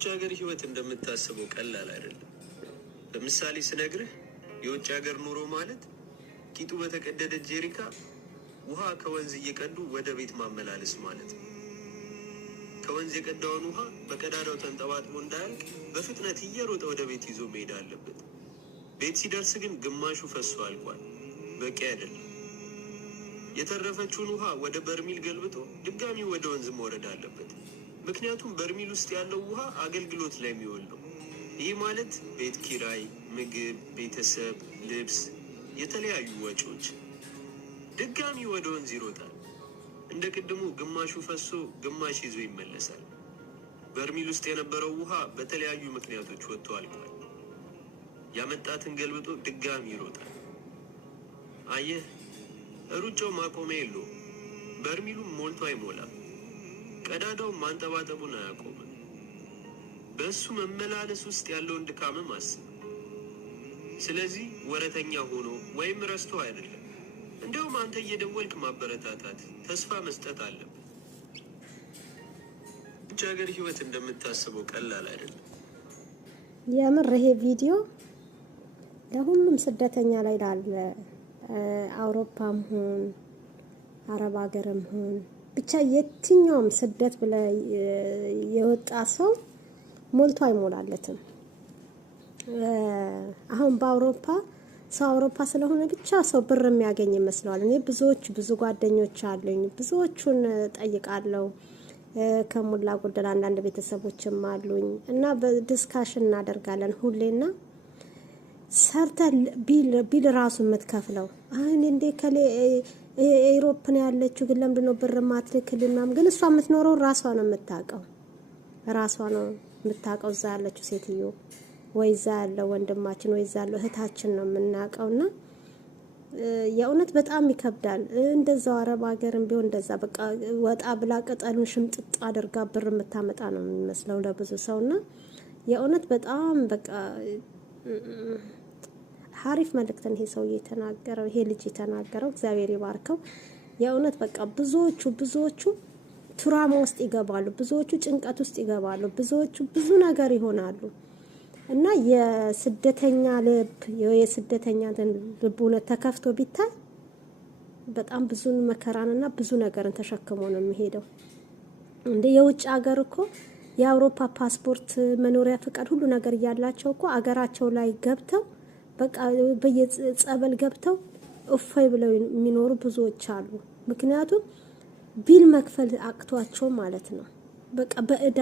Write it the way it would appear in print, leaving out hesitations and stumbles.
የውጭ ሀገር ህይወት እንደምታስበው ቀላል አይደለም። ለምሳሌ ስነግርህ የውጭ ሀገር ኑሮ ማለት ቂጡ በተቀደደ ጄሪካ ውሃ ከወንዝ እየቀዱ ወደ ቤት ማመላለስ ማለት ነው። ከወንዝ የቀዳውን ውሃ በቀዳዳው ተንጠባጥቦ እንዳያልቅ በፍጥነት እየሮጠ ወደ ቤት ይዞ መሄድ አለበት። ቤት ሲደርስ ግን ግማሹ ፈሶ አልቋል። በቂ አይደለም። የተረፈችውን ውሃ ወደ በርሚል ገልብጦ ድጋሚ ወደ ወንዝ መውረድ አለበት። ምክንያቱም በርሚል ውስጥ ያለው ውሃ አገልግሎት ላይ የሚውል ነው። ይህ ማለት ቤት ኪራይ፣ ምግብ፣ ቤተሰብ፣ ልብስ፣ የተለያዩ ወጪዎች። ድጋሚ ወደ ወንዝ ይሮጣል። እንደ ቅድሙ ግማሹ ፈሶ ግማሽ ይዞ ይመለሳል። በርሚል ውስጥ የነበረው ውሃ በተለያዩ ምክንያቶች ወጥቶ አልቋል። ያመጣትን ገልብጦ ድጋሚ ይሮጣል። አየህ፣ ሩጫው ማቆሚያ የለውም። በርሚሉም ሞልቶ አይሞላም። ቀዳዳው ማንጠባጠቡን አያቆምም። በእሱ መመላለስ ውስጥ ያለውን ድካምም አስብ። ስለዚህ ወረተኛ ሆኖ ወይም ረስቶ አይደለም። እንደውም አንተ እየደወልክ ማበረታታት፣ ተስፋ መስጠት አለብን። ውጭ ሀገር ህይወት እንደምታስበው ቀላል አይደለም። የምር ይሄ ቪዲዮ ለሁሉም ስደተኛ ላይ ላለ አውሮፓም ሆን አረብ ሀገርም ሆን ብቻ የትኛውም ስደት ብለ የወጣ ሰው ሞልቶ አይሞላለትም። አሁን በአውሮፓ ሰው አውሮፓ ስለሆነ ብቻ ሰው ብር የሚያገኝ ይመስለዋል። እኔ ብዙ ጓደኞች አሉኝ፣ ብዙዎቹን ጠይቃለሁ። ከሞላ ጎደል አንዳንድ ቤተሰቦችም አሉኝ እና በዲስካሽን እናደርጋለን ሁሌና ሰርተ ቢል ራሱ የምትከፍለው አሁን እንዴ ከሌ ኤሮፕ ነው ያለችው፣ ግን ለምንድን ነው ብር ማትልክልኝ? ግን እሷ የምትኖረው ራሷ ነው የምታውቀው፣ እዛ ያለችው ሴትዮ ወይ እዛ ያለው ወንድማችን ወይ እዛ ያለው እህታችን ነው የምናውቀውና የእውነት በጣም ይከብዳል። እንደዛው አረብ ሀገርም ቢሆን እንደዛ በቃ ወጣ ብላ ቅጠሉን ሽምጥጥ አድርጋ ብር የምታመጣ ነው የሚመስለው ለብዙ ሰውና የእውነት በጣም በቃ ሀሪፍ መልእክትን ይሄ ሰው የተናገረው ይሄ ልጅ የተናገረው እግዚአብሔር ይባርከው። የእውነት በቃ ብዙዎቹ ትራማ ውስጥ ይገባሉ፣ ብዙዎቹ ጭንቀት ውስጥ ይገባሉ፣ ብዙዎቹ ብዙ ነገር ይሆናሉ እና የስደተኛ የስደተኛ ልብ እውነት ተከፍቶ ቢታይ በጣም ብዙ መከራንና ብዙ ነገርን ተሸክሞ ነው የሚሄደው። እንደ የውጭ ሀገር እኮ የአውሮፓ ፓስፖርት መኖሪያ ፍቃድ ሁሉ ነገር እያላቸው እኮ አገራቸው ላይ ገብተው በቃ በየጸበል ገብተው እፎይ ብለው የሚኖሩ ብዙዎች አሉ። ምክንያቱም ቢል መክፈል አቅቷቸው ማለት ነው። በቃ በእዳ